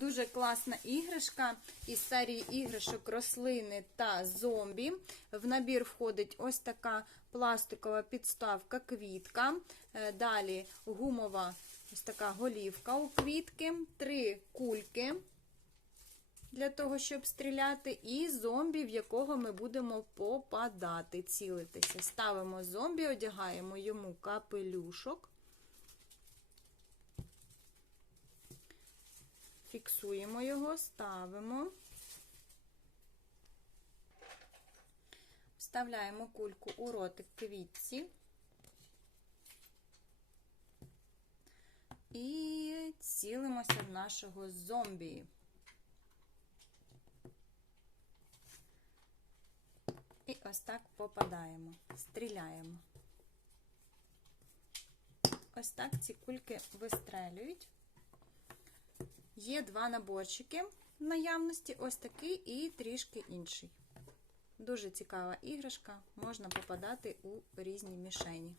Дуже класна іграшка із серії іграшок рослини та зомбі. В набір входить ось така пластикова підставка квітка. Е, Далі гумова ось така голівка у квітки, три кульки для того, щоб стріляти, і зомбі, в якого ми будемо попадати, цілитися. Ставимо зомбі, одягаємо йому капелюшок. Фіксуємо його, ставимо. Вставляємо кульку у ротик квітці. І цілимося в нашого зомбі. І ось так попадаємо, стріляємо. Ось так ці кульки вистрелюють. Є два наборчики в наявності, ось такий і трішки інший. Дуже цікава іграшка, можна попадати у різні мішені.